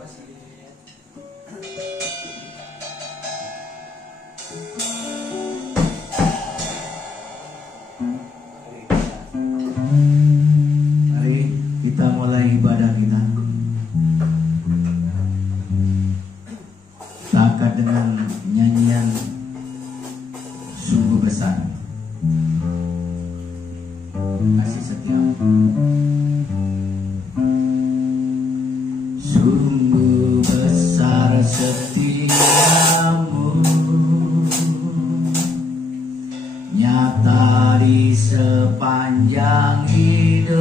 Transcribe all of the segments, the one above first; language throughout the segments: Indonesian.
Mari kita mulai ibadah kita. Kita akan dengan nyanyian sungguh besar. Kasih setia. Sungguh besar setiamu, nyata di sepanjang hidupku.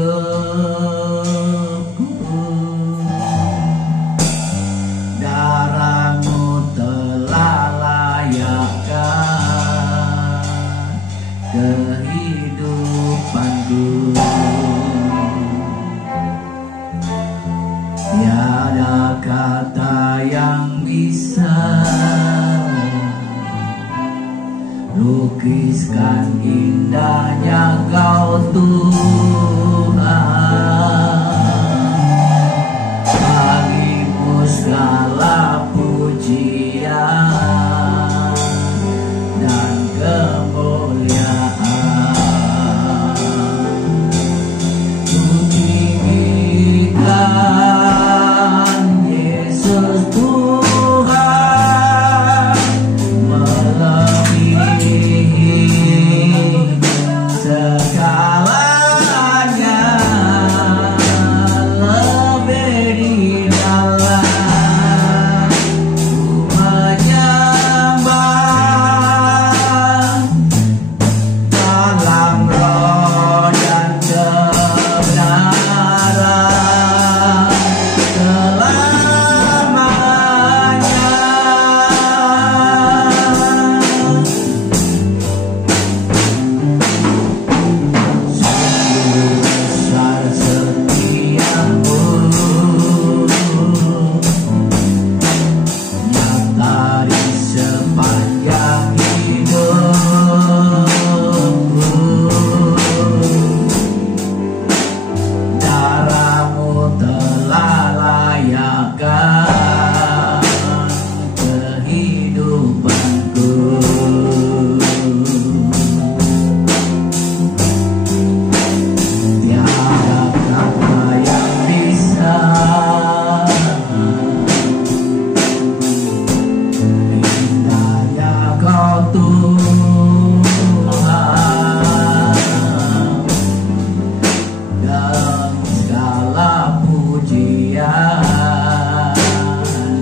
Darahmu telah layakkan kehidupanku. Tiada kata yang bisa lukiskan indahnya Kau Tuhan. Bagimu segala pujian dan kemuliaan. Ku tinggikan Yesus Tuhan, melebihi segalanya, lebih di dalam ku menyembah dalam roh dan kebenaran selamanya. Sungguh besar setiamu, nyata di sepanjang hidupku. Darahmu telah layakkan kehidupanku. Tiada kata yang bisa indahnya Kau Tuhan, dan segala pujian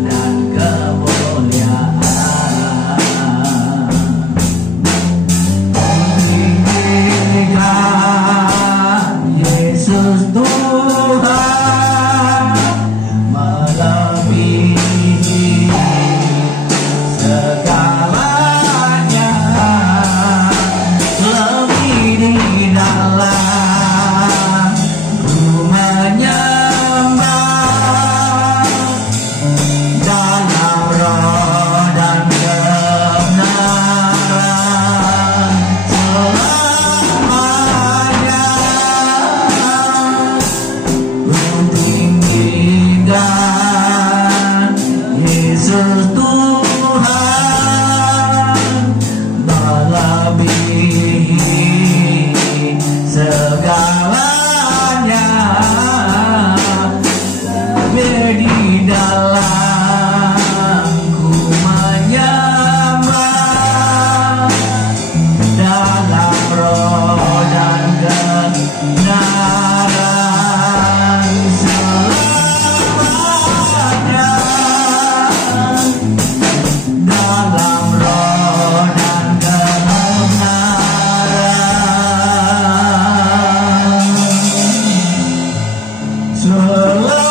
dan kemuliaan. Tinggikan Yesus Tuhan, melebihi segalanya, lebih di dalam ku menyembah dalam roh dan kebenaran selamanya. Ku tinggikan Yesus Tuhan, melebihi segalanya, lebih di dalam ku menyembah dalam roh dan kebenaran selamanya. Dalam roh dan kebenaran selamanya.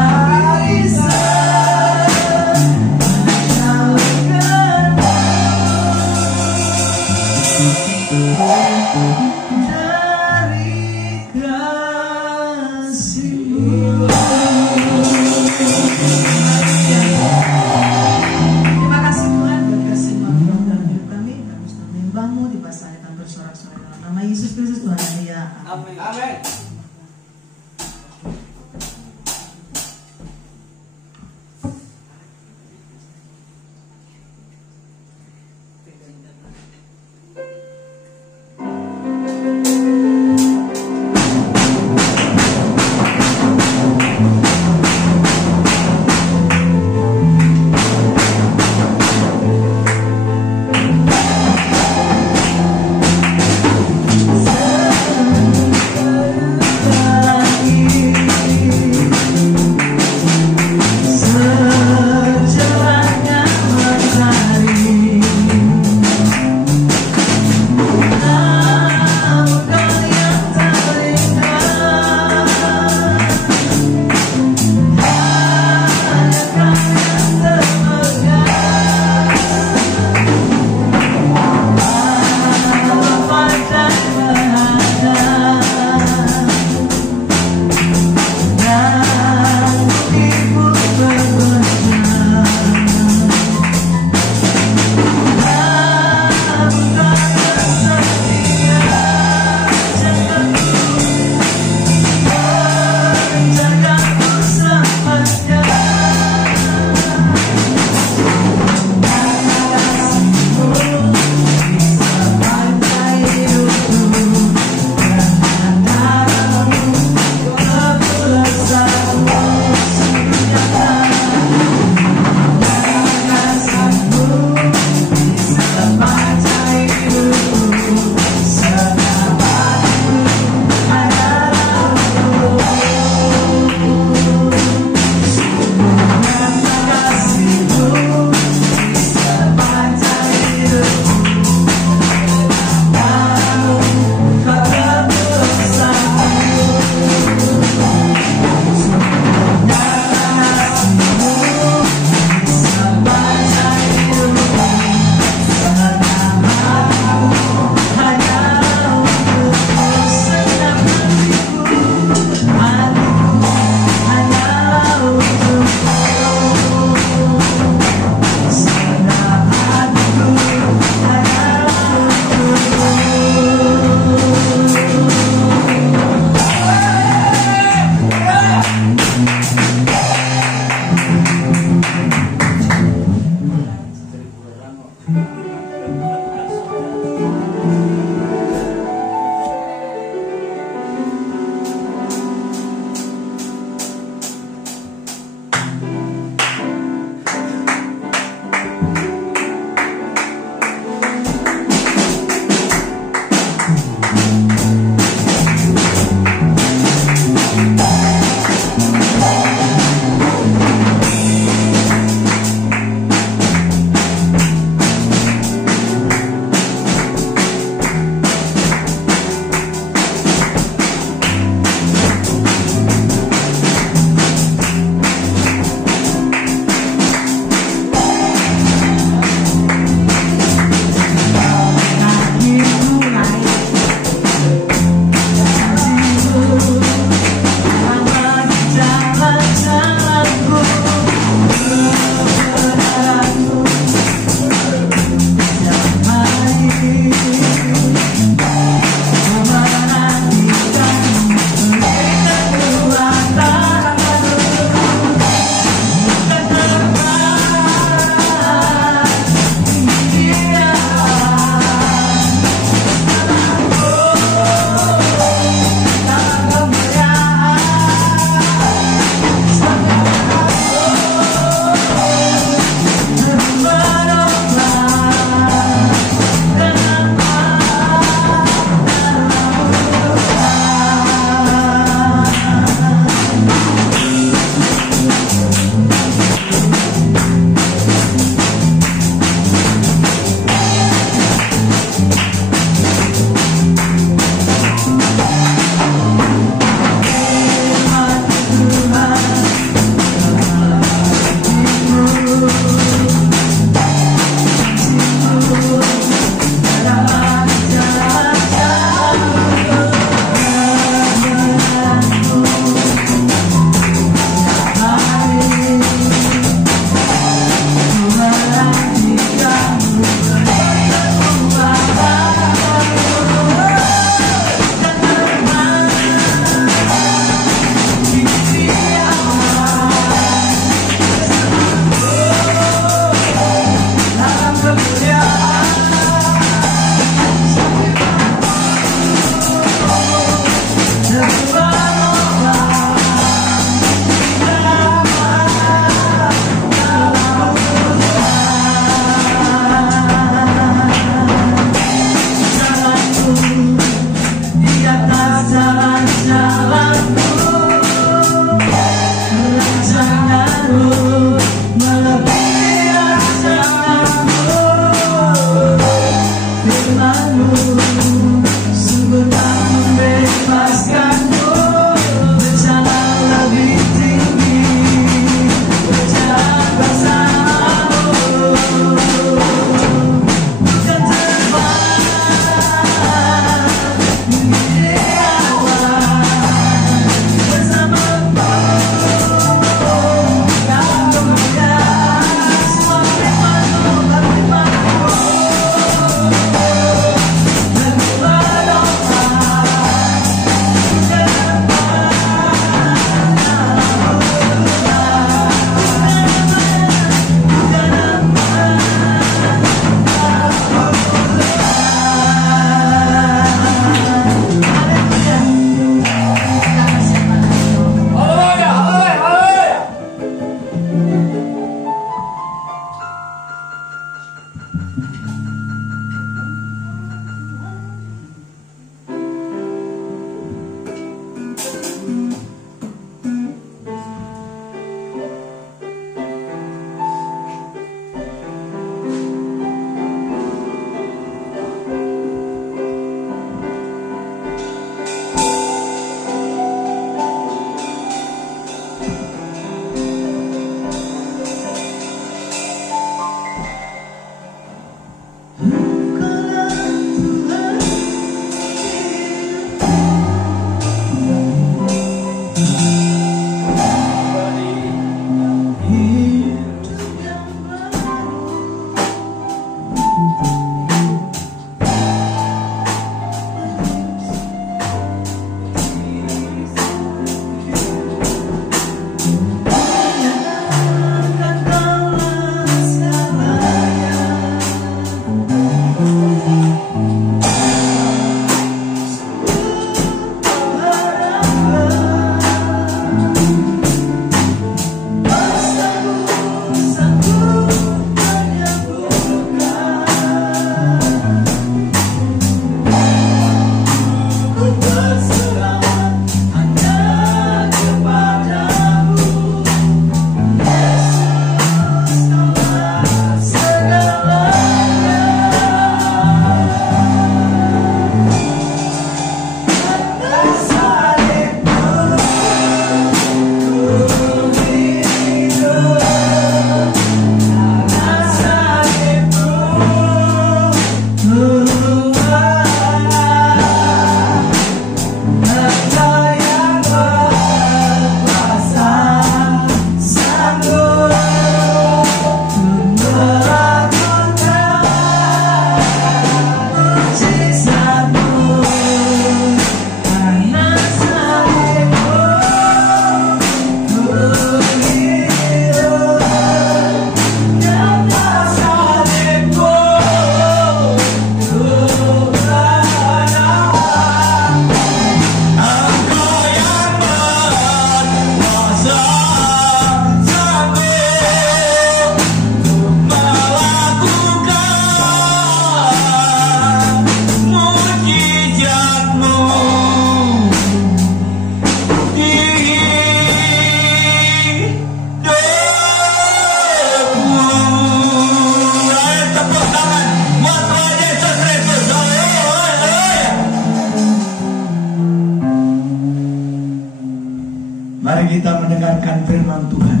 Mari kita mendengarkan firman Tuhan.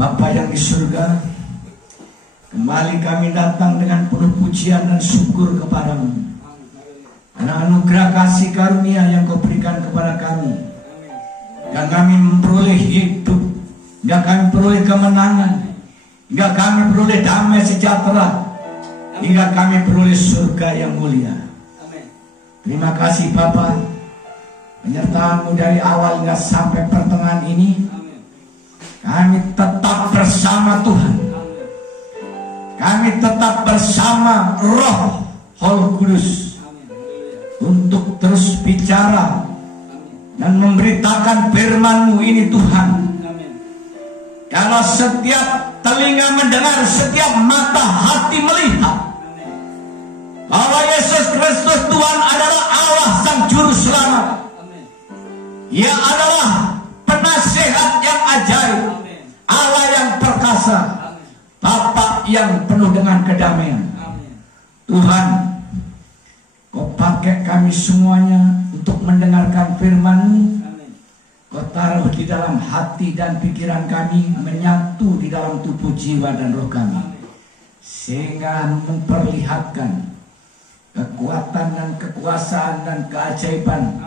Bapa yang di surga, kembali kami datang dengan penuh pujian dan syukur kepadamu karena anugerah kasih karunia yang kau berikan kepada kami, yang kami memperoleh hidup, hingga kami peroleh kemenangan, hingga kami peroleh damai sejahtera, hingga kami peroleh surga yang mulia. Terima kasih Bapa, penyertaan-Mu dari awal hingga sampai pertengahan ini. Kami tetap bersama Tuhan. Kami tetap bersama Roh Kudus untuk terus bicara dan memberitakan firman-Mu ini Tuhan. Kalau setiap telinga mendengar, setiap mata hati melihat bahwa Yesus Kristus Tuhan adalah Allah Sang Juru Selamat. Ia adalah penasihat yang ajaib, Allah yang perkasa, Bapa yang penuh dengan kedamaian. Tuhan, Kau pakai kami semuanya untuk mendengarkan firman-Mu. Kau taruh di dalam hati dan pikiran kami, menyatu di dalam tubuh, jiwa dan roh kami, sehingga memperlihatkan kekuatan dan kekuasaan dan keajaiban,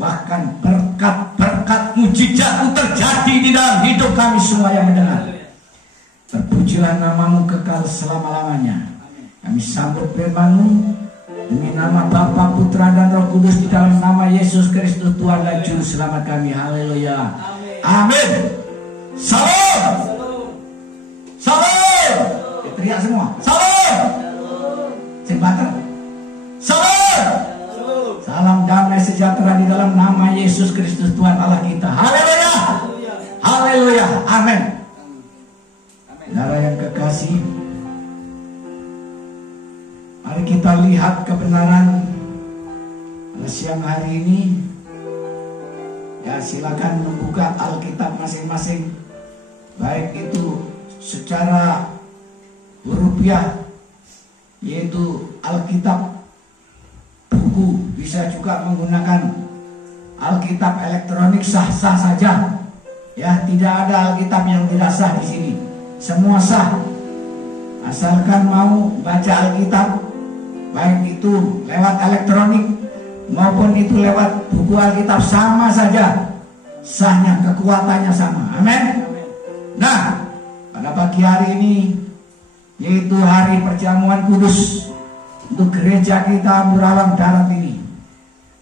bahkan berkat-berkat mujizat terjadi di dalam hidup kami semua yang mendengar. Terpujilah nama-Mu kekal selama-lamanya. Kami sambut firman-Mu demi nama Bapa, Putra dan Roh Kudus, di dalam nama Yesus Kristus Tuhan dan Juru Selamat kami. Haleluya. Amin. Salam. Salam. Teriak semua. Salam. Jembatan. Salam. Salam damai sejahtera di dalam nama Yesus Kristus Tuhan Allah kita. Haleluya. Haleluya. Amin. Saudara yang kekasih, mari kita lihat kebenaran pada siang hari ini. Ya, silakan membuka Alkitab masing-masing, baik itu secara hurufiah, yaitu Alkitab buku, bisa juga menggunakan Alkitab elektronik, sah-sah saja. Ya, tidak ada Alkitab yang tidak sah di sini. Semua sah. Asalkan mau baca Alkitab, baik itu lewat elektronik maupun itu lewat buku Alkitab, sama saja sahnya, kekuatannya sama. Amin. Nah, pada pagi hari ini yaitu hari perjamuan kudus untuk gereja kita Amburawan Darat ini,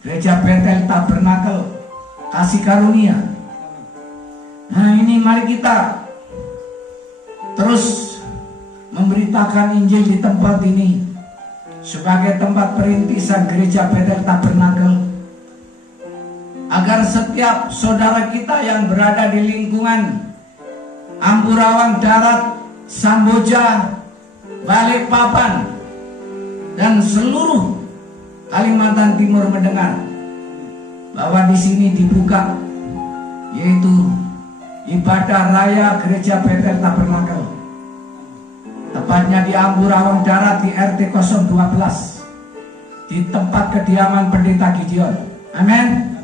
Gereja Betel Tabernakel Kasih Karunia. Nah ini mari kita terus memberitakan Injil di tempat ini sebagai tempat perintisan Gereja Betel Tabernakel, agar setiap saudara kita yang berada di lingkungan Amburawan Darat, Samboja, Balikpapan, dan seluruh Kalimantan Timur mendengar bahwa di sini dibuka yaitu ibadah raya Gereja Betel Tabernakel, tepatnya di Amburawan Darat di RT 012 di tempat kediaman Pendeta Gideon. Amin.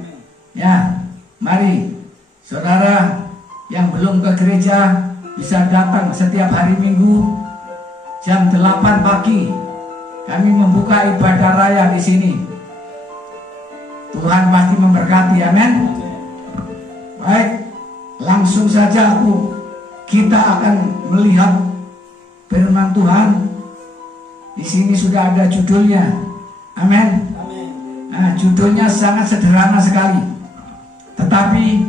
Ya, mari saudara yang belum ke gereja bisa datang setiap hari Minggu jam 8 pagi. Kami membuka ibadah raya di sini. Tuhan pasti memberkati. Amin. Baik, langsung saja kita akan melihat firman Tuhan. Di sini sudah ada judulnya. Amin. Nah, judulnya sangat sederhana sekali, tetapi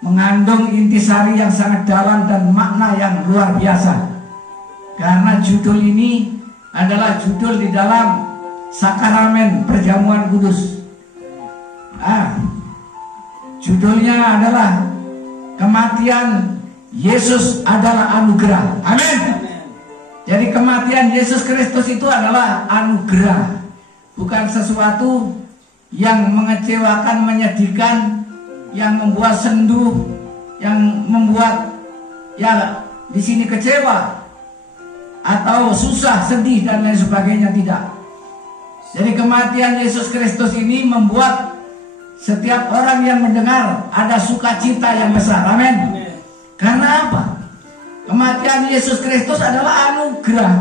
mengandung intisari yang sangat dalam dan makna yang luar biasa. Karena judul ini adalah judul di dalam sakramen perjamuan kudus. Judulnya adalah kematian Yesus adalah anugerah. Amin. Jadi kematian Yesus Kristus itu adalah anugerah, bukan sesuatu yang mengecewakan, menyedihkan, yang membuat sendu, yang membuat ya di sini kecewa atau susah, sedih dan lain sebagainya. Tidak. Jadi kematian Yesus Kristus ini membuat setiap orang yang mendengar ada sukacita yang besar. Amin. Karena apa? Kematian Yesus Kristus adalah anugerah.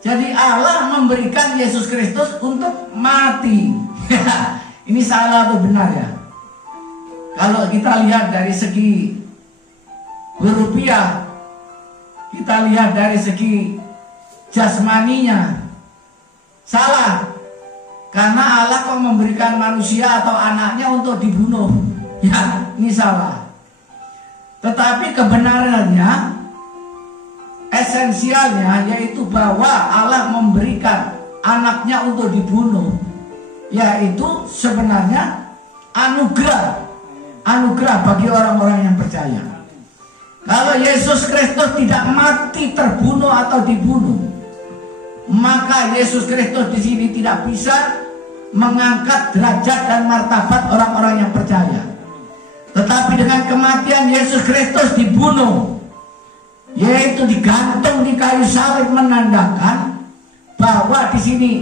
Jadi Allah memberikan Yesus Kristus untuk mati. Ini salah atau benar ya? Kalau kita lihat dari segi rupiah, kita lihat dari segi jasmaninya, salah. Karena Allah kok memberikan manusia atau anaknya untuk dibunuh. Ya, ini salah. Tetapi kebenarannya, esensialnya yaitu bahwa Allah memberikan anaknya untuk dibunuh, yaitu sebenarnya anugerah. Anugerah bagi orang-orang yang percaya. Kalau Yesus Kristus tidak mati, terbunuh atau dibunuh, maka Yesus Kristus di sini tidak bisa mengangkat derajat dan martabat orang-orang yang percaya. Tetapi dengan kematian Yesus Kristus dibunuh, yaitu digantung di kayu salib, menandakan bahwa di sini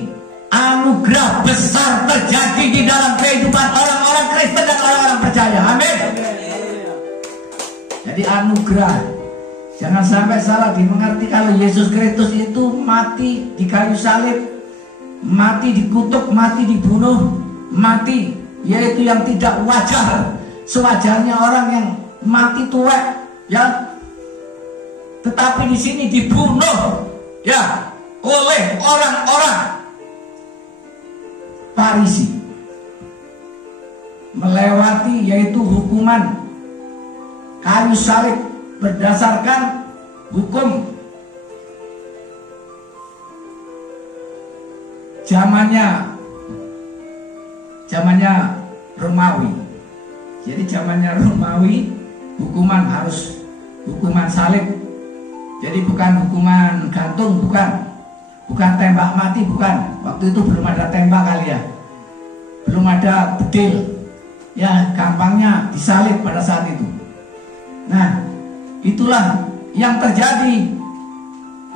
anugerah besar terjadi di dalam kehidupan orang-orang Kristen dan orang-orang percaya. Amin. Jadi anugerah, jangan sampai salah dimengerti kalau Yesus Kristus itu mati di kayu salib, mati dikutuk, mati dibunuh, mati yaitu yang tidak wajar. Sewajarnya orang yang mati tuwek, ya. Tetapi di sini dibunuh, ya, oleh orang-orang Farisi, melewati yaitu hukuman kayu salib berdasarkan hukum zamannya Romawi. Jadi zamannya Romawi hukuman harus hukuman salib. Jadi bukan hukuman gantung, bukan tembak mati, bukan. Waktu itu belum ada tembak kali ya, belum ada bedil, ya gampangnya disalib pada saat itu. Nah, itulah yang terjadi,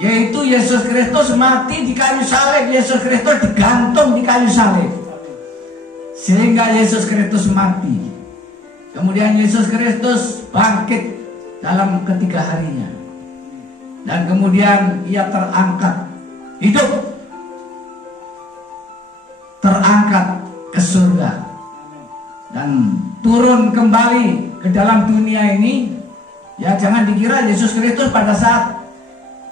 yaitu Yesus Kristus mati di kayu salib, Yesus Kristus digantung di kayu salib, sehingga Yesus Kristus mati. Kemudian Yesus Kristus bangkit dalam ketiga harinya, dan kemudian ia terangkat hidup, terangkat ke surga, dan turun kembali ke dalam dunia ini. Ya, jangan dikira Yesus Kristus pada saat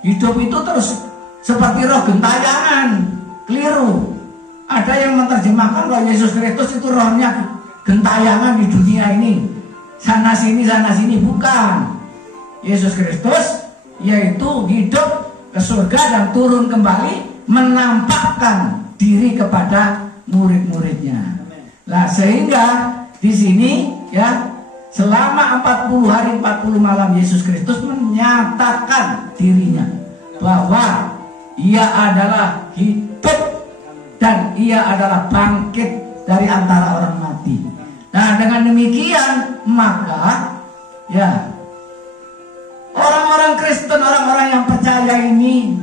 Hidup itu terus seperti roh gentayangan. Keliru. Ada yang menerjemahkan bahwa Yesus Kristus itu rohnya gentayangan di dunia ini. Sana sini bukan. Yesus Kristus yaitu hidup ke surga dan turun kembali menampakkan diri kepada murid-muridnya. Nah, sehingga di sini ya selama 40 hari 40 malam Yesus Kristus menyatakan dirinya bahwa ia adalah hidup dan ia adalah bangkit dari antara orang mati. Nah, dengan demikian maka ya orang-orang Kristen, orang-orang yang percaya ini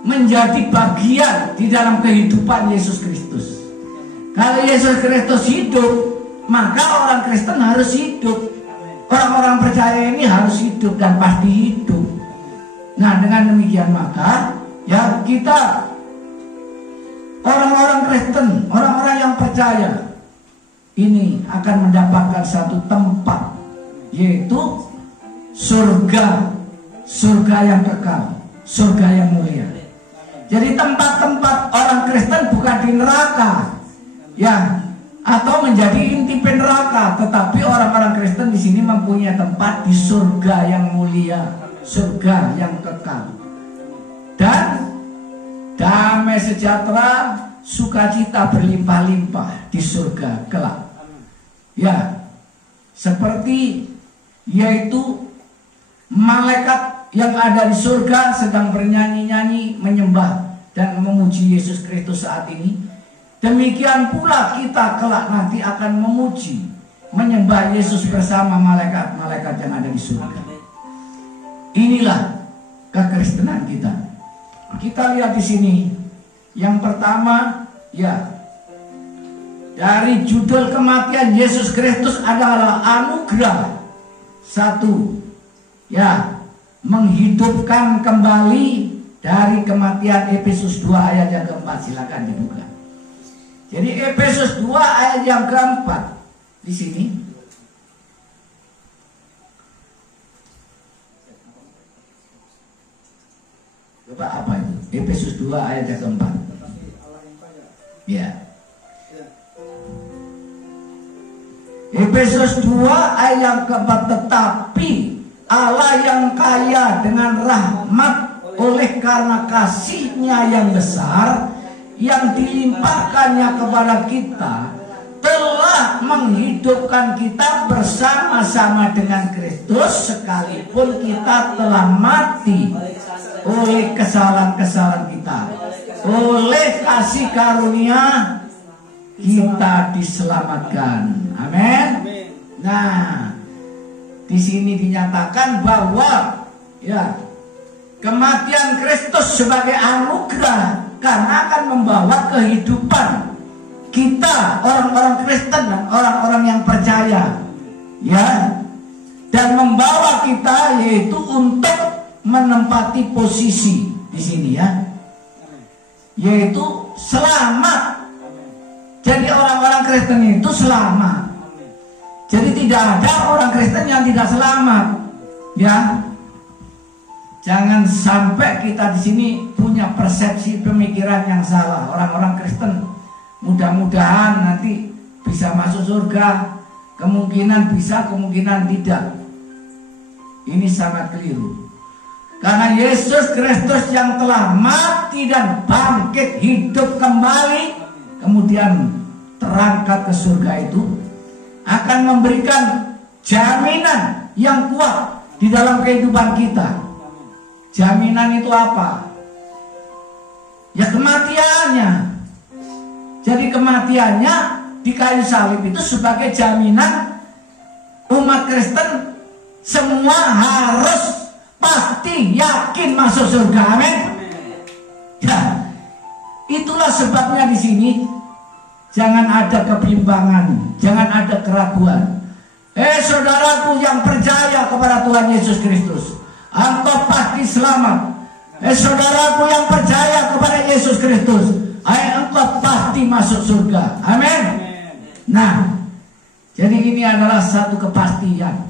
menjadi bagian di dalam kehidupan Yesus Kristus. Kalau Yesus Kristus hidup, maka orang Kristen harus hidup. Orang-orang percaya ini harus hidup dan pasti hidup. Nah, dengan demikian maka ya kita orang-orang Kristen, orang-orang yang percaya ini akan mendapatkan satu tempat, yaitu surga, surga yang kekal, surga yang mulia. Jadi tempat-tempat orang Kristen bukan di neraka, ya, atau menjadi intip neraka, tetapi orang-orang Kristen di sini mempunyai tempat di surga yang mulia, surga yang kekal, dan damai sejahtera, sukacita berlimpah-limpah di surga kelak. Ya, seperti yaitu malaikat yang ada di surga sedang bernyanyi-nyanyi, menyembah dan memuji Yesus Kristus saat ini. Demikian pula kita kelak nanti akan memuji, menyembah Yesus bersama malaikat-malaikat yang ada di surga. Inilah kekristenan kita. Kita lihat di sini. Yang pertama, ya, dari judul kematian Yesus Kristus adalah anugerah. Satu, ya, menghidupkan kembali dari kematian. Efesus 2 ayat yang keempat, silakan dibuka. Jadi Efesus 2 ayat yang keempat di sini. Coba apa itu? Efesus 2 ayat yang keempat. Ya. Efesus 2 ayat yang keempat, tetapi Allah yang kaya dengan rahmat oleh karena kasih-Nya yang besar yang dilimpahkannya kepada kita, telah menghidupkan kita bersama-sama dengan Kristus sekalipun kita telah mati oleh kesalahan-kesalahan kita. Oleh kasih karunia kita diselamatkan. Amin. Nah, di sini dinyatakan bahwa ya, kematian Kristus sebagai anugerah karena akan membawa kehidupan kita, orang-orang Kristen dan orang-orang yang percaya, ya, dan membawa kita yaitu untuk menempati posisi di sini, ya, yaitu selamat. Jadi orang-orang Kristen itu selamat. Jadi tidak ada orang Kristen yang tidak selamat, ya. Jangan sampai kita di sini punya persepsi pemikiran yang salah. Orang-orang Kristen mudah-mudahan nanti bisa masuk surga. Kemungkinan bisa, kemungkinan tidak. Ini sangat keliru. Karena Yesus Kristus yang telah mati dan bangkit hidup kembali, kemudian terangkat ke surga itu, akan memberikan jaminan yang kuat di dalam kehidupan kita. Jaminan itu apa? Ya, kematiannya. Jadi kematiannya di kayu salib itu sebagai jaminan umat Kristen semua harus pasti yakin masuk surga. Amin. Ya, itulah sebabnya di sini jangan ada kebimbangan, jangan ada keraguan. Saudaraku yang percaya kepada Tuhan Yesus Kristus, engkau pasti selamat. Saudaraku yang percaya kepada Yesus Kristus, engkau pasti masuk surga. Amin. Nah, jadi ini adalah satu kepastian,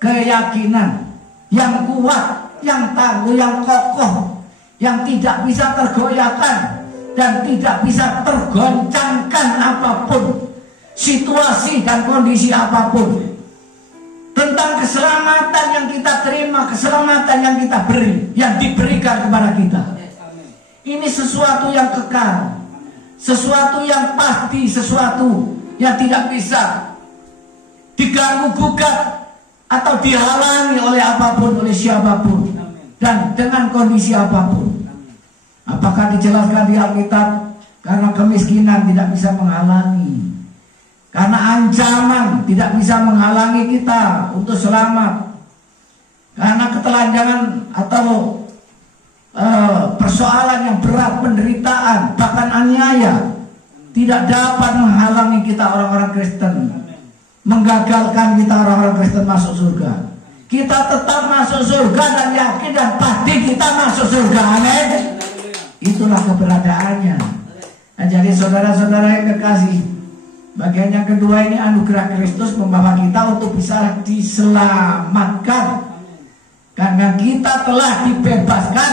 keyakinan yang kuat yang tangguh, yang kokoh, yang tidak bisa tergoyahkan dan tidak bisa tergoncangkan apapun situasi dan kondisi apapun. Tentang keselamatan yang kita terima, keselamatan yang kita beri, yang diberikan kepada kita. Ini sesuatu yang kekal, sesuatu yang pasti, sesuatu yang tidak bisa diganggu gugat atau dihalangi oleh apapun, oleh siapapun, dan dengan kondisi apapun. Apakah dijelaskan di Alkitab? Karena kemiskinan tidak bisa menghalangi, karena ancaman tidak bisa menghalangi kita untuk selamat, karena ketelanjangan atau persoalan yang berat, penderitaan, bahkan aniaya tidak dapat menghalangi kita orang-orang Kristen, menggagalkan kita orang-orang Kristen masuk surga. Kita tetap masuk surga dan yakin dan pasti kita masuk surga. Amin. Itulah keberadaannya. Nah, jadi saudara-saudara yang kekasih, bagian yang kedua ini anugerah Kristus membawa kita untuk bisa diselamatkan, karena kita telah dibebaskan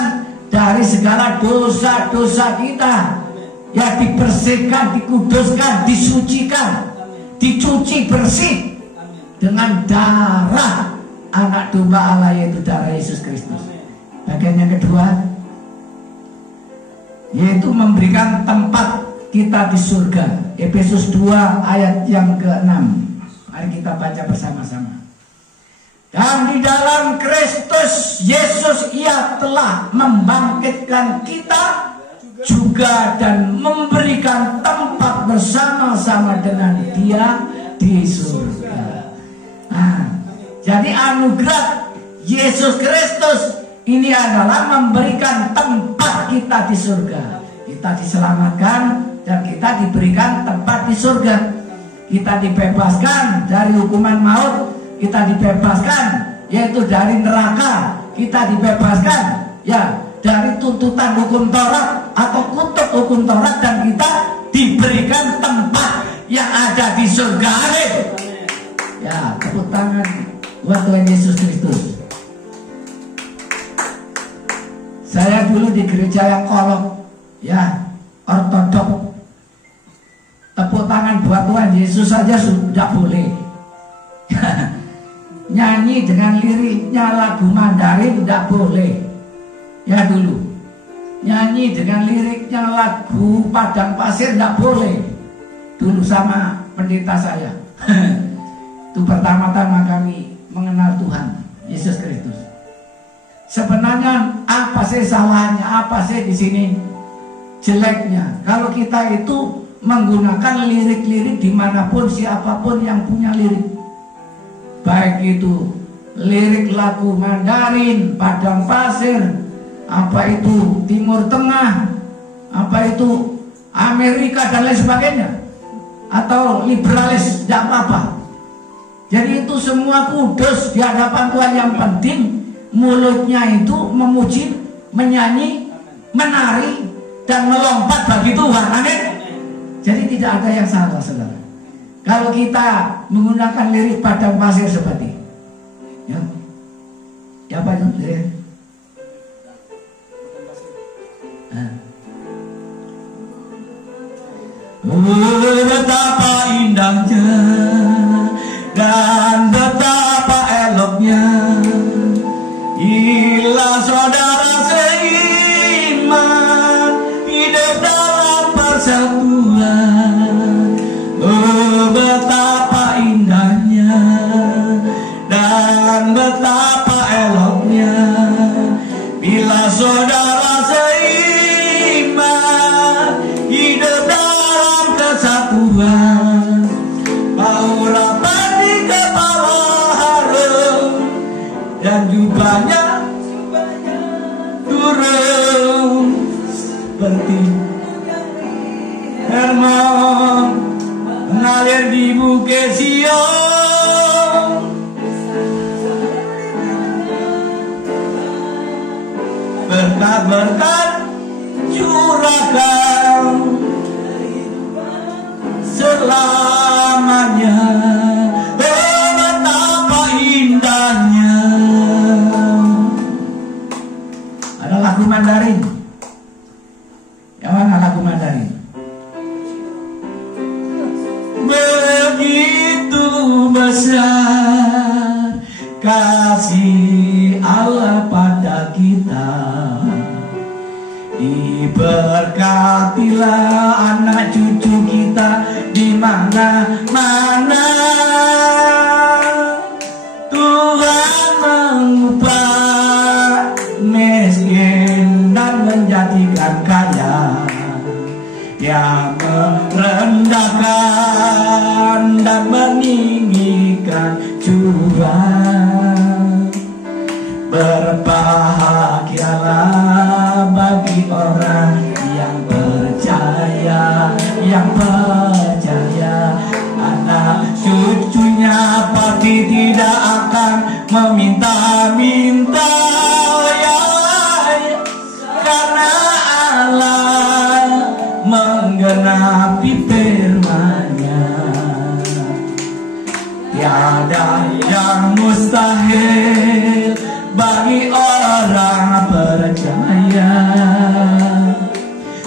dari segala dosa-dosa kita, ya, dibersihkan, dikuduskan, disucikan, dicuci bersih dengan darah anak domba Allah, yaitu darah Yesus Kristus. Bagian yang kedua yaitu memberikan tempat kita di surga. Efesus 2 ayat yang ke-6. Mari kita baca bersama-sama. Dan di dalam Kristus Yesus Ia telah membangkitkan kita juga dan memberikan tempat bersama-sama dengan Dia di surga. Nah, jadi anugerah Yesus Kristus ini adalah memberikan tempat kita di surga. Kita diselamatkan dan kita diberikan tempat di surga. Kita dibebaskan dari hukuman maut, kita dibebaskan yaitu dari neraka, kita dibebaskan ya dari tuntutan hukum Taurat atau kutub hukum Taurat, dan kita diberikan tempat yang ada di surga. Amin. Ya, tepuk tangan buat Tuhan Yesus Kristus. Saya dulu di gereja yang kolot, ya, ortodok. Tepuk tangan buat Tuhan Yesus saja sudah boleh. Nyanyi dengan liriknya lagu Mandarin tidak boleh. Ya dulu. Nyanyi dengan liriknya lagu Padang Pasir tidak boleh. Dulu sama pendeta saya. Itu pertama-tama kami mengenal Tuhan Yesus Kristus. Sebenarnya apa sih salahnya? Apa sih di sini jeleknya? Kalau kita itu menggunakan lirik-lirik dimanapun, siapapun yang punya lirik, baik itu lirik lagu Mandarin, Padang Pasir, apa itu Timur Tengah, apa itu Amerika dan lain sebagainya, atau liberalis, tidak apa-apa. Jadi itu semua kudus di hadapan Tuhan. Yang penting mulutnya itu memuji, menyanyi, menari, dan melompat bagi Tuhan. Amin. Jadi tidak ada yang salah, saudara. Kalau kita menggunakan lirik Padang Pasir seperti ya apa itu lirik? Betapa indahnya dan betapa eloknya bila saudara seiman hidup dalam persatuan. Betapa indahnya dan betapa eloknya bila saudara seiman hidup dalam kesatuan. Bau rapat di kepala harum dan jubahnya turun seperti Hermon mengalir di Bukit Sion. Berkat-berkat curahkan selamanya. Betapa indahnya Mandarin. Yang mana lagu Mandarin? Begitu besar kasih Allah pada kita, diberkatilah anak cucu kita di mana-mana. Tuhan mengubah miskin dan menjadikan kaya, yang merendahkan dan meninggikan Tuhan. Berbahagialah bagi orang yang percaya, anak cucunya pasti tidak akan meminta-minta, ya, karena Allah menggenapi firman-Nya. Tiada yang mustahil bagi orang percaya,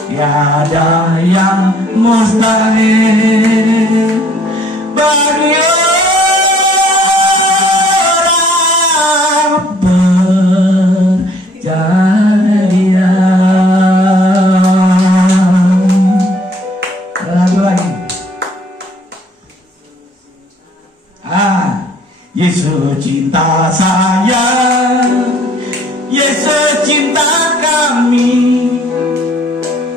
tiada yang mustahil bagi orang percaya. Lagu lagi. Yesus cinta saya, Yesus cinta kami,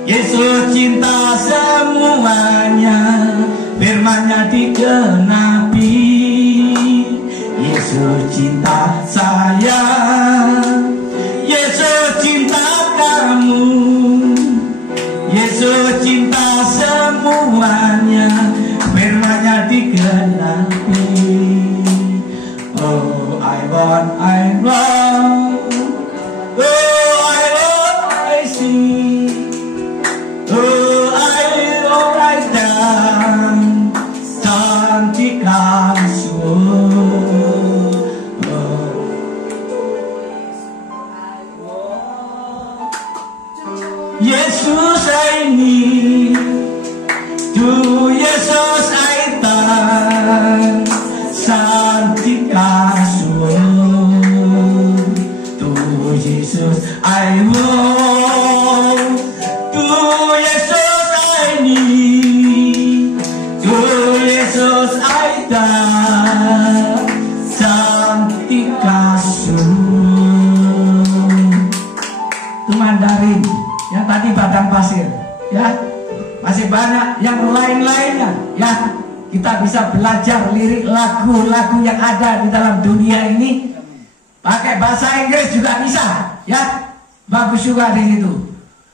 Yesus cinta semuanya, firman-Nya digenapi. Yesus cinta saya, Yesus cinta kamu, Yesus cinta semuanya, firman-Nya digenapi. Oh, I want, oh, I see, oh, I down, cantikan Yesus I need, to Yesus I turn, santikan to Jesus I want, to Jesus I need, to Jesus I die, santicasun. Itu Mandarin, yang tadi Padang Pasir, ya. Masih banyak yang lain-lainnya, ya. Kita bisa belajar lirik lagu-lagu yang ada di dalam dunia ini. Pakai bahasa Inggris juga bisa, ya. Bagus juga di situ.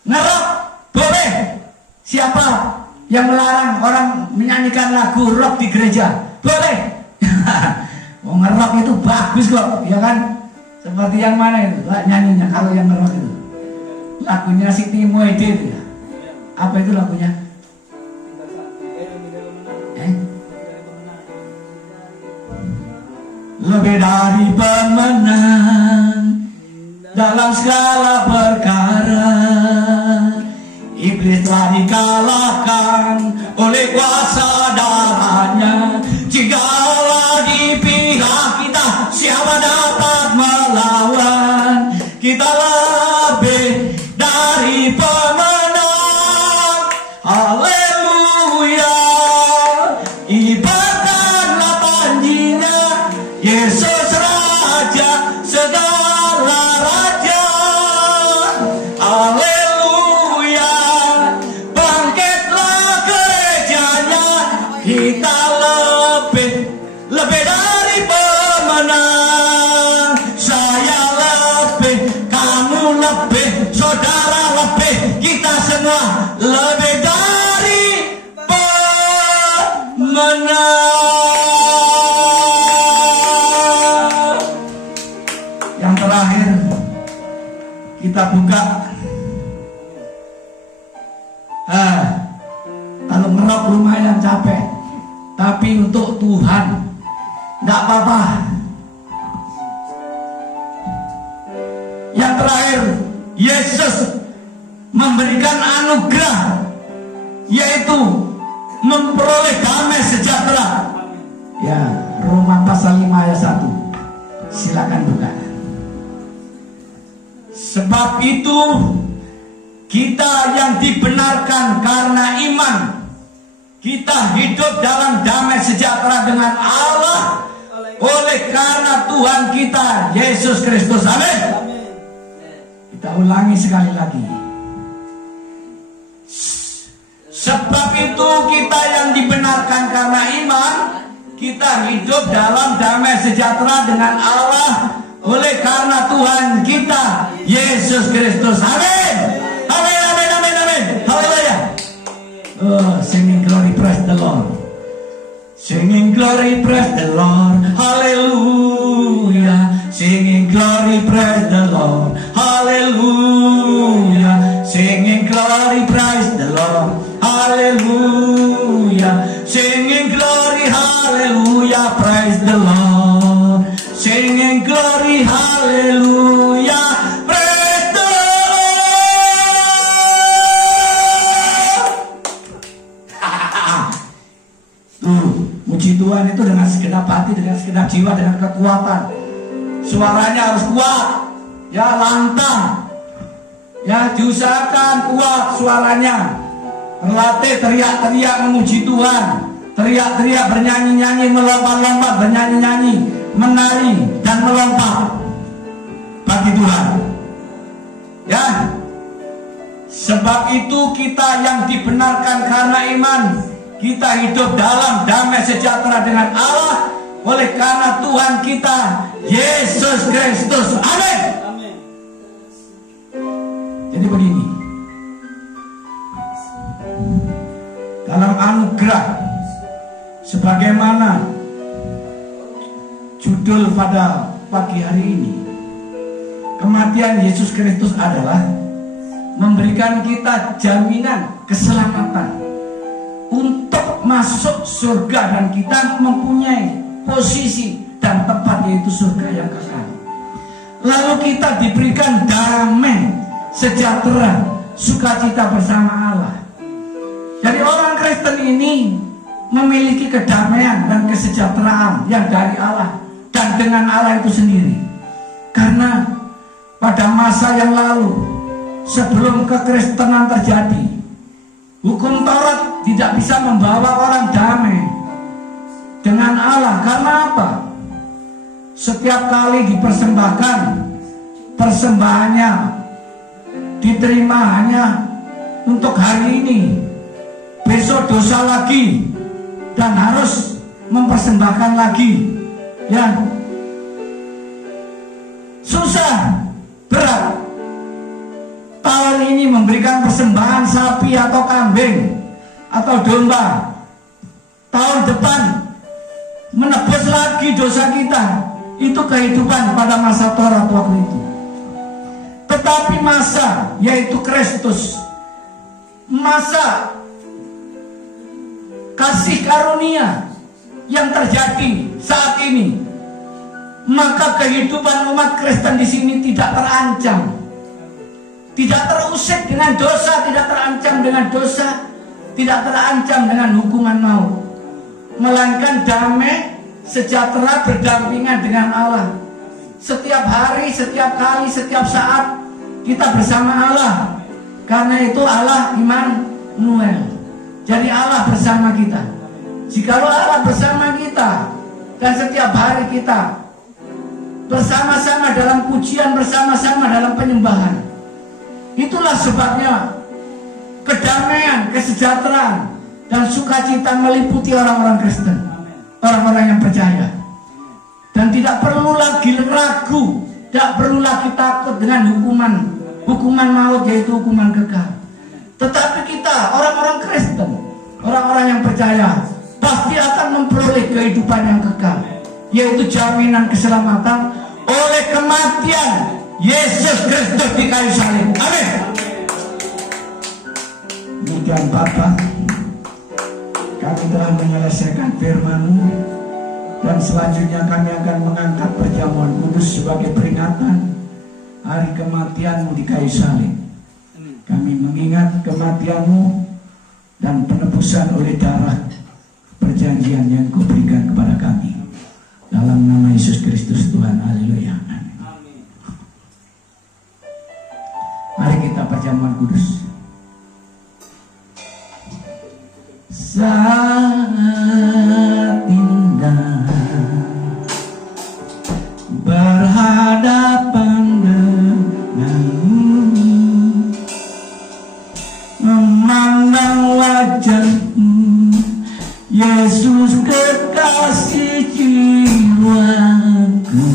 Ngerok boleh. Siapa yang melarang orang menyanyikan lagu rock di gereja? Boleh. Mau ngerok itu bagus kok, ya kan? Seperti yang mana itu? Lah nyanyinya kalau yang ngerok itu. Lagunya Siti Moede itu ya. Apa itu lagunya? Lebih dari pemenang dalam segala perkara, iblis telah dikalahkan oleh kuasa darahnya. Jikalau di pihak kita, siapa dapat melawan? Kita lebih dari pemenang. Haleluya. Ibaratlah panjinya Yesus Raja segala raja. Haleluya. Bangkitlah gerejanya. Kita lebih dari pemenang. Saya lebih, kamu lebih, saudara lebih, kita semua lebih dari pemenang. Yang terakhir kita buka. Kalau ngerok lumayan capek, tapi untuk Tuhan nggak apa-apa. Yang terakhir, Yesus memberikan anugerah, yaitu memperoleh damai sejahtera. Ya, Roma pasal 5 ayat 1. Silakan buka. Sebab itu kita yang dibenarkan karena iman, kita hidup dalam damai sejahtera dengan Allah oleh karena Tuhan kita Yesus Kristus. Amin. Kita ulangi sekali lagi. Sebab itu kita yang dibenarkan karena iman, kita hidup dalam damai sejahtera dengan Allah oleh karena Tuhan kita Yesus Kristus. Amin. Amin, amin, amin, amin. Haleluya. Oh, singing glory, praise the Lord. Singing glory, praise the Lord. Hallelujah. Singing glory, praise the Lord. Hallelujah. Singing glory, praise the Lord. Hallelujah. Singing glory, hallelujah, praise the Lord. Singing glory, hallelujah, praise the Lord. Muji Tuhan itu dengan segenap hati, dengan segenap jiwa, dengan kekuatan. Suaranya harus kuat, ya, lantang, ya, diusahakan kuat suaranya. Berlatih teriak-teriak memuji Tuhan, teriak-teriak, bernyanyi-nyanyi, melompat-lompat, bernyanyi-nyanyi, menari dan melompat bagi Tuhan. Ya, sebab itu kita yang dibenarkan karena iman, kita hidup dalam damai sejahtera dengan Allah oleh karena Tuhan kita Yesus Kristus. Amin. Jadi begini, dalam anugerah, sebagaimana judul pada pagi hari ini, kematian Yesus Kristus adalah memberikan kita jaminan keselamatan untuk masuk surga, dan kita mempunyai posisi dan tempat, yaitu surga yang kekal. Lalu kita diberikan damai sejahtera, sukacita bersama Allah. Jadi orang Kristen ini memiliki kedamaian dan kesejahteraan yang dari Allah dan dengan Allah itu sendiri. Karena pada masa yang lalu, sebelum kekristenan terjadi, hukum Taurat tidak bisa membawa orang damai dengan Allah. Karena apa? Setiap kali dipersembahkan, persembahannya diterima hanya untuk hari ini, besok dosa lagi, dan harus mempersembahkan lagi. Ya, susah, berat. Tahun ini memberikan persembahan sapi atau kambing atau domba. Tahun depan menebus lagi dosa kita. Itu kehidupan pada masa Taurat waktu itu. Tetapi masa, yaitu Kristus, masa kasih karunia yang terjadi saat ini, maka kehidupan umat Kristen di sini tidak terancam, tidak terusik dengan dosa, tidak terancam dengan dosa, tidak terancam dengan hukuman maut, melainkan damai sejahtera berdampingan dengan Allah. Setiap hari, setiap kali, setiap saat kita bersama Allah. Karena itu Allah Immanuel. Jadi Allah bersama kita. Jikalau Allah bersama kita, dan setiap hari kita bersama-sama dalam pujian, bersama-sama dalam penyembahan, itulah sebabnya kedamaian, kesejahteraan, dan sukacita meliputi orang-orang Kristen, orang-orang yang percaya. Dan tidak perlu lagi ragu, tidak perlu lagi takut dengan hukuman maut, yaitu hukuman kekal. Tetapi kita, orang-orang Kristen, orang-orang yang percaya, pasti akan memperoleh kehidupan yang kekal, yaitu jaminan keselamatan oleh kematian Yesus Kristus di kayu salib. Amin. Demikian Bapa, kami telah menyelesaikan firman-Mu, dan selanjutnya kami akan mengangkat perjamuan kudus sebagai peringatan hari kematian-Mu di kayu salib. Kami kematian-Mu dan penebusan oleh darah perjanjian yang Kau berikan kepada kami. Dalam nama Yesus Kristus Tuhan, haleluya. Amin. Mari kita perjamuan kudus. Saat indah berhadapan denganmu, memandang wajahmu, Yesus kekasih jiwaku.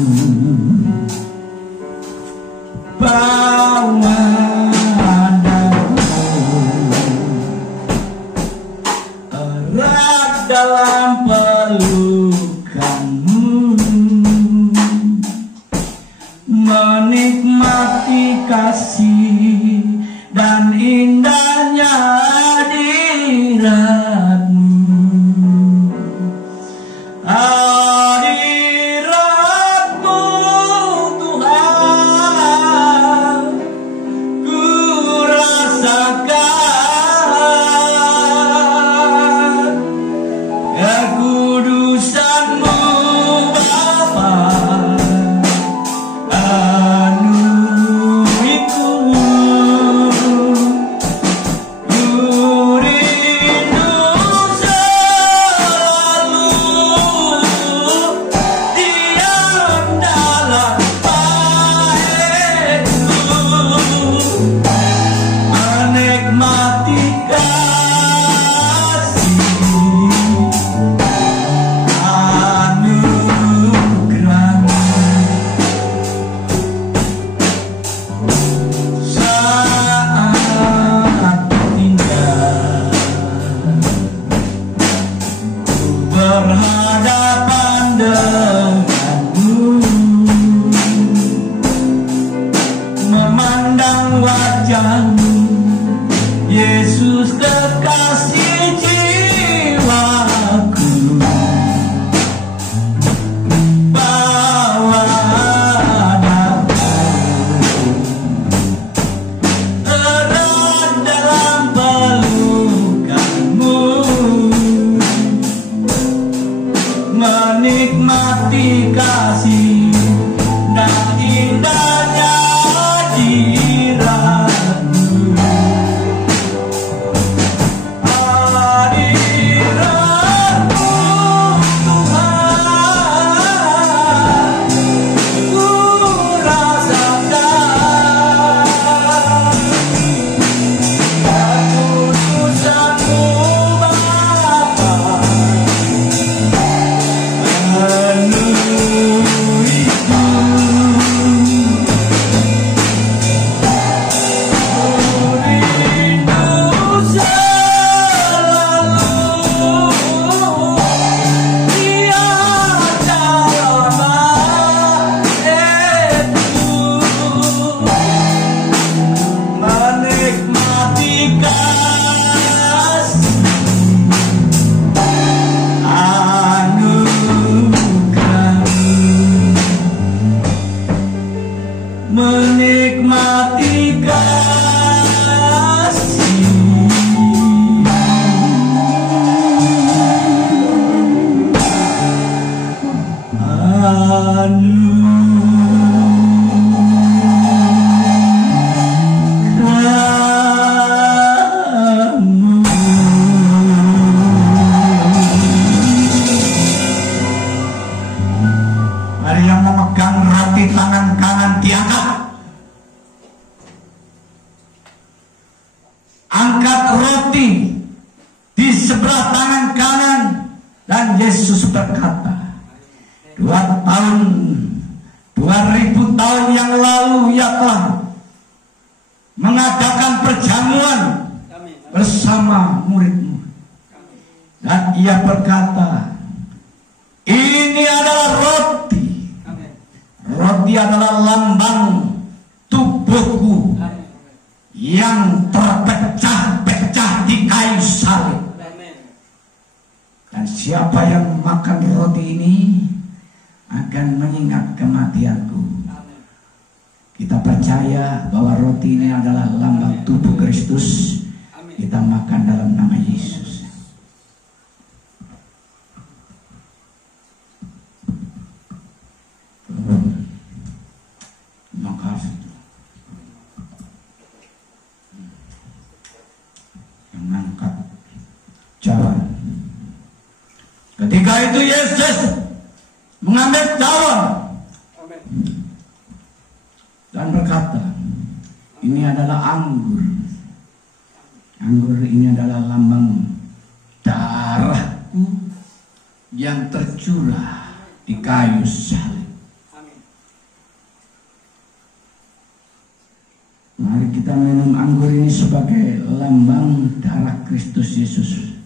Bawa dalam pelukanmu, menikmati kasih dan indahnya hadirat-Mu. Hadirat-Mu Tuhan, ku rasakan kekudusan-Mu Bapa, anuiku, ku rindu selalu diam dalam baitmu, menikmati berhadapan denganmu, memandang wajahmu, Yesus kekasih jiwaku. Bawa daku erat dalam pelukan-Mu, menikmati kasih dan indahnya hadirat-Mu. Hadirat-Mu Tuhan, ku rasakan kekudusan-Mu Bapa, menikmati kasih, Mari yang memegang roti tangan kanan diangkat. Angkat roti di sebelah tangan kanan, dan Yesus berkata, 2000 tahun yang lalu Ia telah mengadakan perjamuan bersama murid-Mu, dan Ia berkata, ini adalah roti. Roti adalah lambang tubuhku yang terpecah-pecah di kayu salib. Dan siapa yang makan roti ini akan mengingat kematianku. Kita percaya bahwa roti ini adalah lambang tubuh Kristus mengangkat cawan. Ketika itu Yesus mengambil cawan dan berkata, ini adalah anggur. Anggur ini adalah lambang darahku yang tercurah di kayu salib. Mari kita minum anggur ini sebagai lambang darah Kristus Yesus.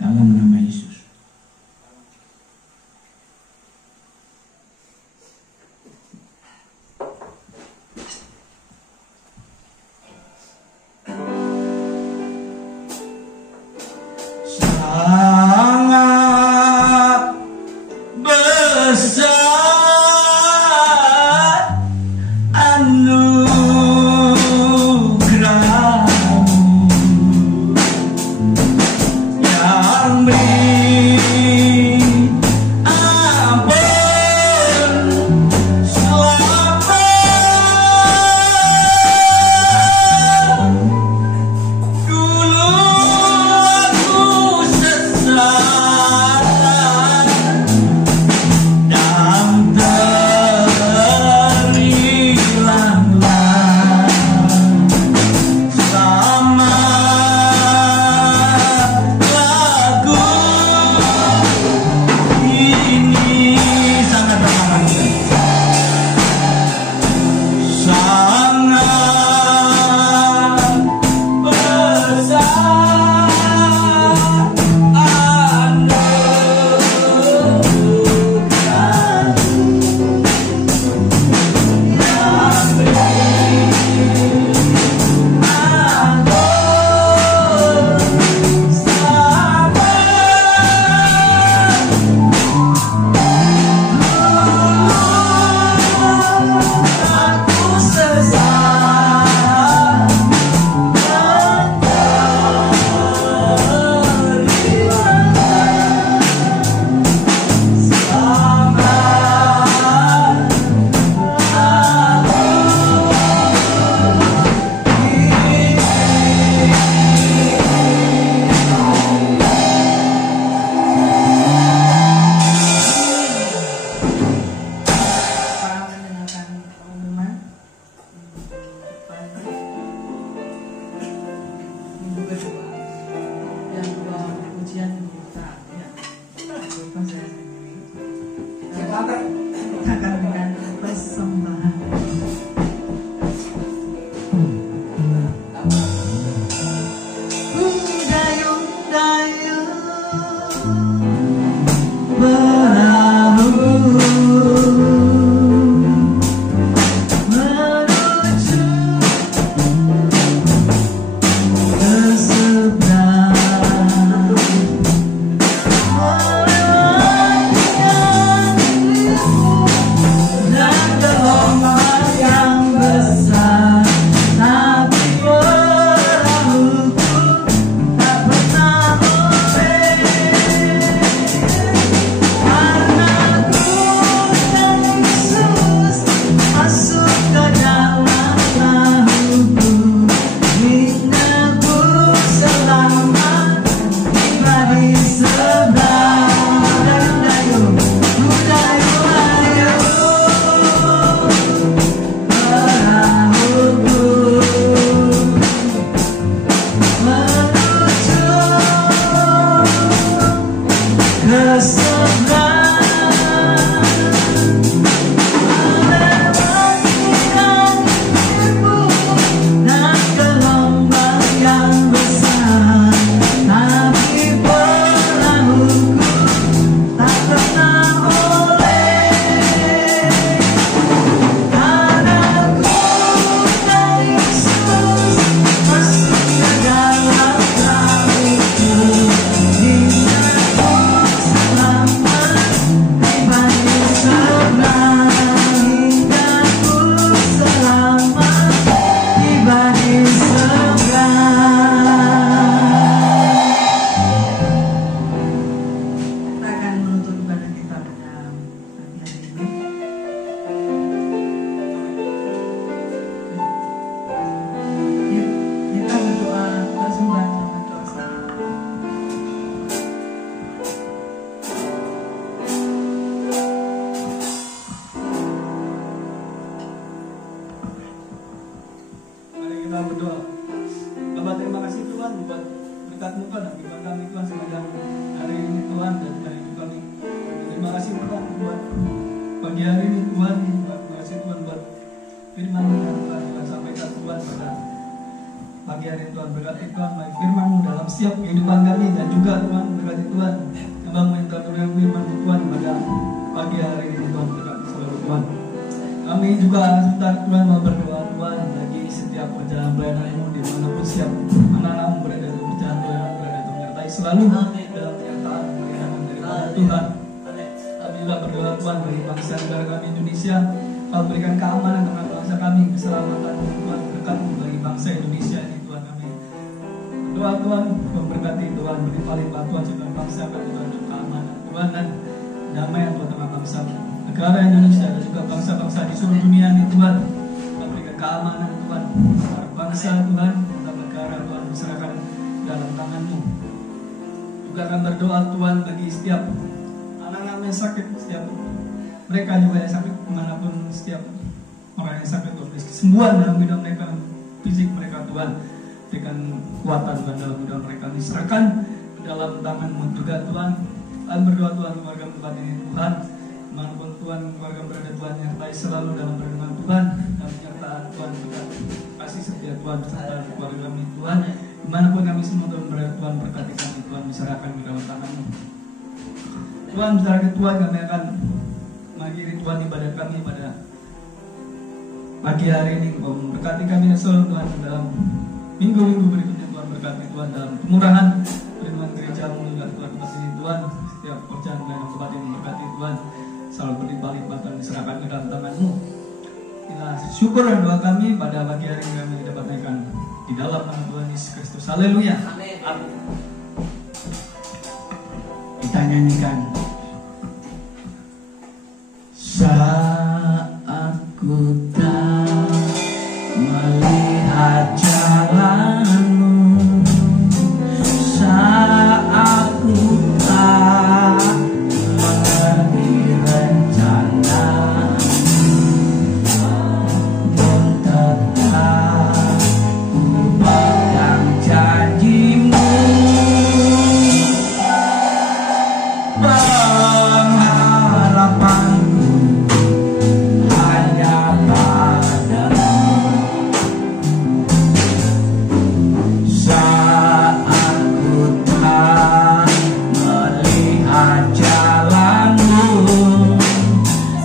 Dalam nama Yesus. Sangat besar anugerahmu yang beri Abah terima kasih Tuhan buat berkat-Mu Tuhan bagi kami Tuhan sepanjang hari ini Tuhan dan hari hidup kami. Terima kasih Tuhan buat pagi hari ini Tuhan. Terima kasih Tuhan buat firman-Mu yang telah Tuhan sampaikan Tuhan pada pagi hari Tuhan. Berkati Tuhan baik firman-Mu dalam setiap kehidupan kami dan juga Tuhan berkati Tuhan Abang minta turun firman-Mu Tuhan pada pagi hari ini Tuhan. Berkati selalu Tuhan. Kami juga sebentar Tuhan mau berdoa Tuhan bagi setiap perjalanan pelayanan-Mu dimanapun setiap anak-anak-Mu berada di perjalanan pelayanan berada Tuhan menyertai selalu dalam kenyataan pelayanan daripada Tuhan. Kami juga berdoa Tuhan bagi bangsa negara kami Indonesia. Kau berikan keamanan kepada bangsa kami, keselamatan Tuhan, berkat-Mu bagi bangsa Indonesia ini Tuhan. Kami berdoa Tuhan memberkati Tuhan berlimpah-limpah Tuhan juga bangsa kami Tuhan untuk keamanan Tuhan dan damai Tuhan tengah bangsa negara Indonesia dan juga bangsa-bangsa di seluruh dunia ini Tuhan. Kau berikan keamanan Tuhan para bangsa Tuhan dan negara Tuhan diserahkan dalam tangan-Mu. Juga akan berdoa Tuhan bagi setiap anak-anak yang sakit, setiap mereka juga yang sakit dimanapun, setiap orang yang sakit Tuhan kesembuhan dalam bidang mereka, fisik mereka Tuhan. Berikan kekuatan Tuhan dalam bidang mereka, diserahkan dalam tangan-Mu juga Tuhan. Kami berdoa Tuhan keluarga tempat ini Tuhan, dimanapun Tuhan keluarga berada Tuhan nyertai selalu dalam perlindungan Tuhan dan penyertaan Tuhan juga kasih setia Tuhan beserta keluarga kami Tuhan. Dimanapun kami semua Tuhan berada Tuhan berkati kami Tuhan, diserahkan di dalam tangan-Mu Tuhan. Beserta Tuhan kami akan mengakhiri Tuhan ibadah kami pada pagi hari ini. Kau memberkati kami selalu Tuhan dalam minggu-minggu berikutnya Tuhan. Berkati Tuhan dalam kemurahan perlindungan gereja-Mu juga Tuhan. Kasih Tuhan setiap perjalanan dalam tempat ini berkati Tuhan selalu berlimpah-limpah Tuhan, diserahkan ke dalam tangan-Mu. Kita syukur dan doa kami pada pagi hari ini kami dapat naikkan di dalam nama Tuhan Yesus Kristus. Haleluya. Amin. Kita nyanyikan saat ku tak melihat jalan-Mu, saat ku tak mengerti rencana-Mu, tetap ku pegang janji-Mu. Pengharapanku hanya padamu. Saat ku tak melihat jalan-Mu,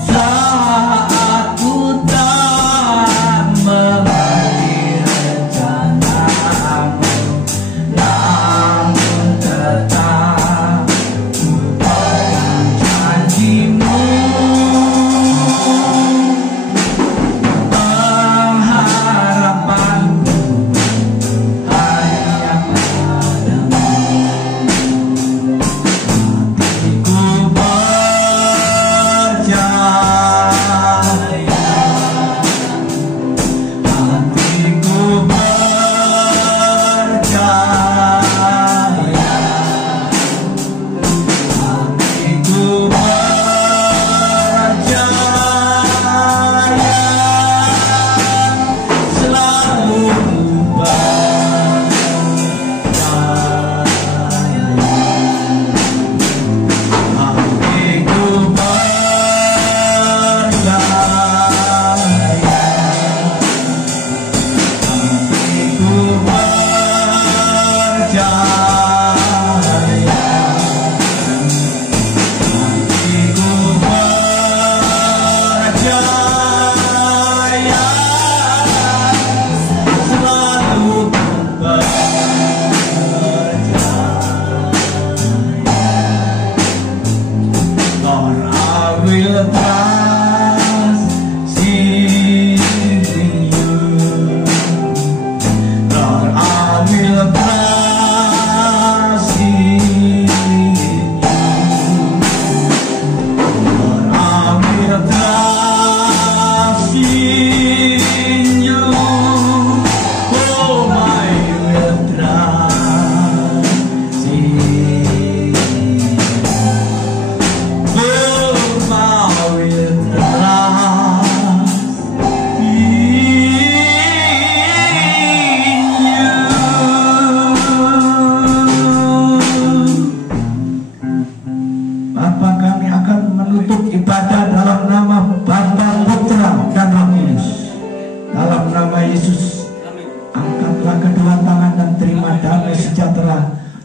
saat ku tak mengerti rencana-Mu, namun tetap ku pegang janji-Mu. Pengharapanku hanya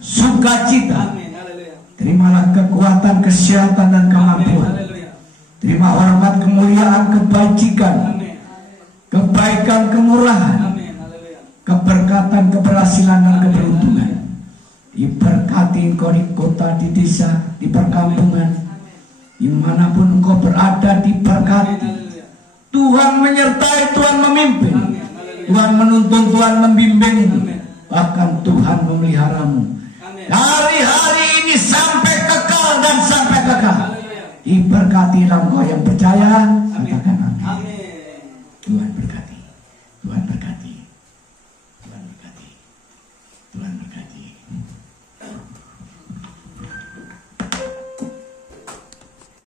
sukacita. Amin. Haleluya. Terimalah kekuatan, kesehatan, dan Amin. kemampuan. Haleluya. Terima hormat, kemuliaan, kebajikan, Amin. kebaikan, kemurahan, Amin. Haleluya. keberkatan, keberhasilan, dan Amin. keberuntungan. Diberkati engkau di kota, di desa, di perkampungan, dimanapun engkau berada, diberkati. Haleluya. Tuhan menyertai, Tuhan memimpin, Amin. Haleluya. Tuhan menuntun, Tuhan membimbing, Amin. bahkan Tuhan memeliharamu Amin. hari-hari ini sampai kekal dan sampai kekal. Haleluya. Diberkatilah engkau yang percaya, Amin. katakan amin. Amin. Tuhan berkati.